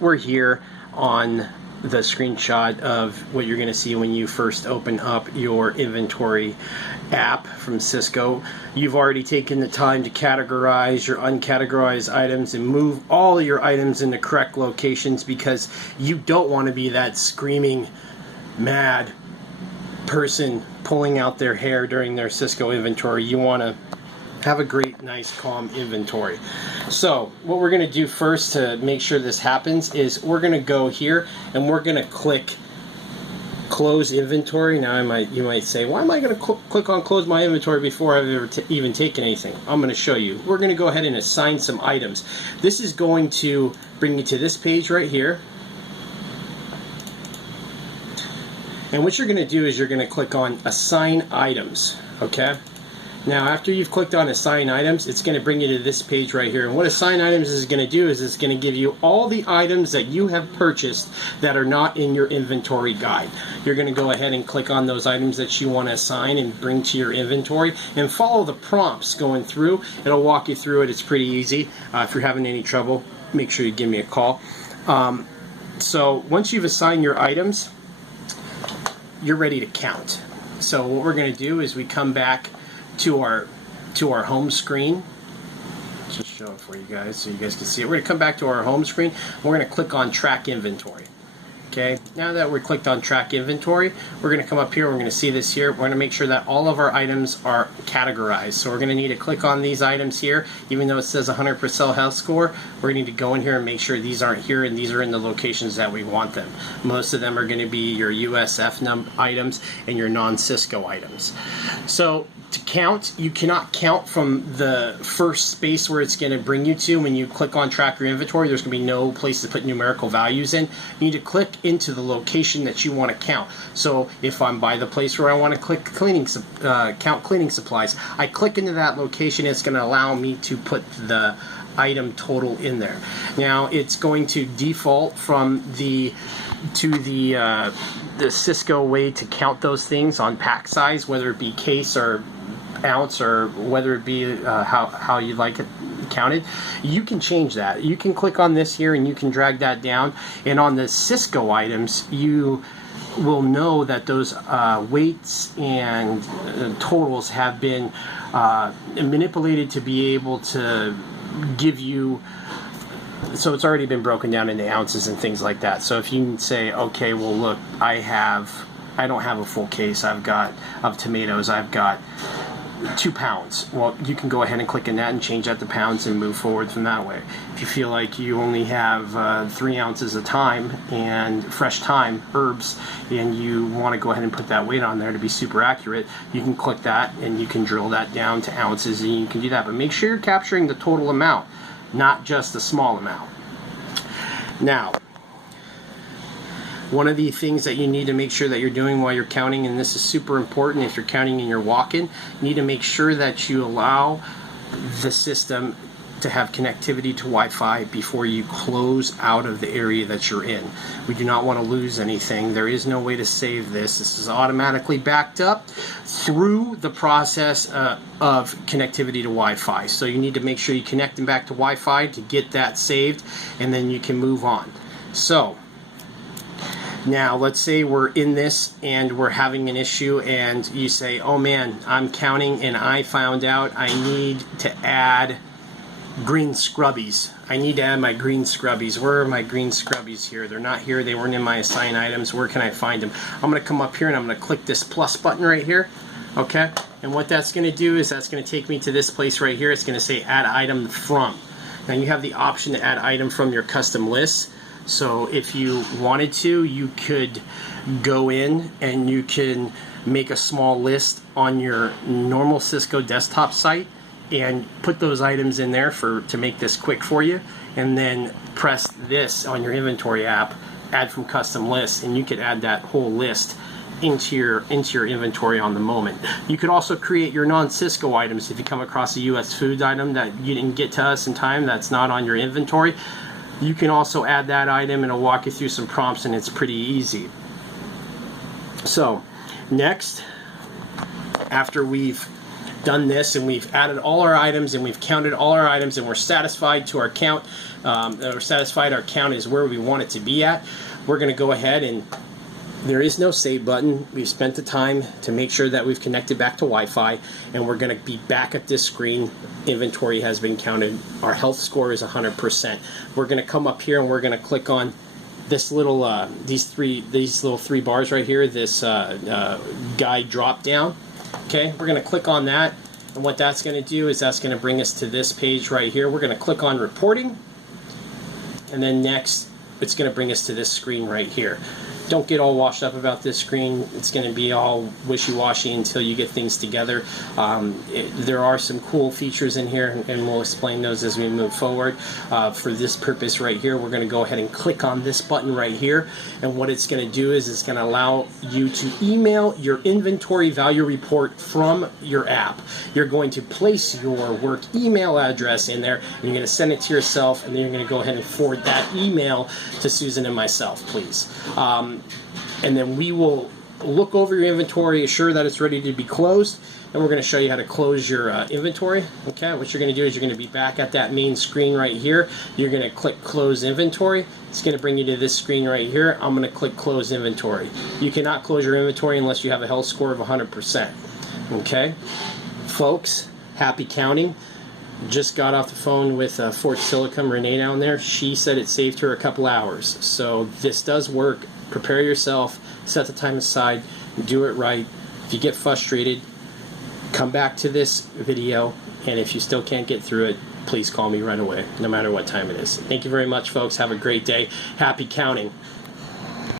We're here on the screenshot of what you're going to see when you first open up your inventory app from Sysco. You've already taken the time to categorize your uncategorized items and move all your items in the correct locations, because you don't want to be that screaming mad person pulling out their hair during their Sysco inventory. You want to have a great, nice, calm inventory. So what we're going to do first to make sure this happens is we're going to go here and we're going to click close inventory. Now you might say, why am I going to click on close my inventory before I've ever even taken anything? I'm going to show you. We're going to go ahead and assign some items. This is going to bring you to this page right here. And what you're going to do is you're going to click on assign items. Okay. Now, after you've clicked on assign items, it's going to bring you to this page right here. And what assign items is going to do is it's going to give you all the items that you have purchased that are not in your inventory guide. You're going to go ahead and click on those items that you want to assign and bring to your inventory and follow the prompts going through. It'll walk you through it. It's pretty easy. If you're having any trouble, make sure you give me a call. So once you've assigned your items, you're ready to count. So what we're going to do is we come back to our home screen. Just show it for you guys so you guys can see it. We're going to come back to our home screen. We're going to click on track inventory. Okay, now that we're clicked on track inventory, we're going to come up here. We're going to see this here. We're going to make sure that all of our items are categorized. So we're going to need to click on these items here. Even though it says 100% health score, we're going to need to go in here and make sure these aren't here and these are in the locations that we want them. Most of them are going to be your USF items and your non-Sysco items. So to count, you cannot count from the first space where it's going to bring you to. When you click on track your inventory, there's going to be no place to put numerical values in. You need to click into the location that you want to count. So if I'm by the place where I want to click count cleaning supplies, I click into that location. It's going to allow me to put the item total in there. Now it's going to default from the Sysco way to count those things on pack size, whether it be case or ounce, or whether it be how you like it counted. You can change that. You can click on this here and you can drag that down, and on the Sysco items you will know that those weights and totals have been manipulated to be able to give you, so it's already been broken down into ounces and things like that. So if you say, okay, well look, I don't have a full case of tomatoes, I've got 2 pounds. Well, you can go ahead and click in that and change that to pounds and move forward from that way. If you feel like you only have 3 ounces of thyme and fresh thyme herbs, and you want to go ahead and put that weight on there to be super accurate, you can click that and you can drill that down to ounces, and you can do that. But make sure you're capturing the total amount, not just a small amount. Now, one of the things that you need to make sure that you're doing while you're counting, and this is super important if you're counting and you're walking, you need to make sure that you allow the system to have connectivity to Wi-Fi before you close out of the area that you're in. We do not want to lose anything. There is no way to save this. This is automatically backed up through the process of connectivity to Wi-Fi. So you need to make sure you connect them back to Wi-Fi to get that saved, and then you can move on. So now, let's say we're in this and we're having an issue, and you say, oh man, I'm counting and I found out I need to add green scrubbies. I need to add my green scrubbies. Where are my green scrubbies here? They're not here. They weren't in my assigned items. Where can I find them? I'm going to come up here and I'm going to click this plus button right here. Okay? And what that's going to do is that's going to take me to this place right here. It's going to say add item from. Now you have the option to add item from your custom list. So if you wanted to, you could go in and you can make a small list on your normal Sysco desktop site and put those items in there to make this quick for you, and then press this on your inventory app, add from custom lists, and you could add that whole list into your inventory on the moment. You could also create your non-Sysco items. If you come across a US food item that you didn't get to us in time, that's not on your inventory, you can also add that item, and it'll walk you through some prompts, and it's pretty easy. So next, after we've done this and we've added all our items and we've counted all our items and we're satisfied to our count, we're satisfied our count is where we want it to be at, we're going to go ahead and there is no save button. We've spent the time to make sure that we've connected back to Wi-Fi, and we're going to be back at this screen. Inventory has been counted. Our health score is 100%. We're going to come up here and we're going to click on this little these little three bars right here. This guide drop down. Okay, we're going to click on that, and what that's going to do is that's going to bring us to this page right here. We're going to click on reporting, and then next it's going to bring us to this screen right here. Don't get all washed up about this screen. It's going to be all wishy-washy until you get things together. There are some cool features in here, and we'll explain those as we move forward. For this purpose right here, we're going to go ahead and click on this button right here, and what it's going to do is it's going to allow you to email your inventory value report from your app. You're going to place your work email address in there, and you're going to send it to yourself, and then you're going to go ahead and forward that email to Susan and myself, please. And then we will look over your inventory, assure that it's ready to be closed, and we're going to show you how to close your inventory. Okay, what you're going to do is you're going to be back at that main screen right here. You're going to click close inventory. It's going to bring you to this screen right here. I'm going to click close inventory. You cannot close your inventory unless you have a health score of 100%. Okay, folks, happy counting. Just got off the phone with Fort Silicon, Renee down there. She said it saved her a couple hours. So this does work. Prepare yourself, set the time aside, do it right. If you get frustrated, come back to this video, and if you still can't get through it, please call me right away, no matter what time it is. Thank you very much, folks. Have a great day. Happy counting.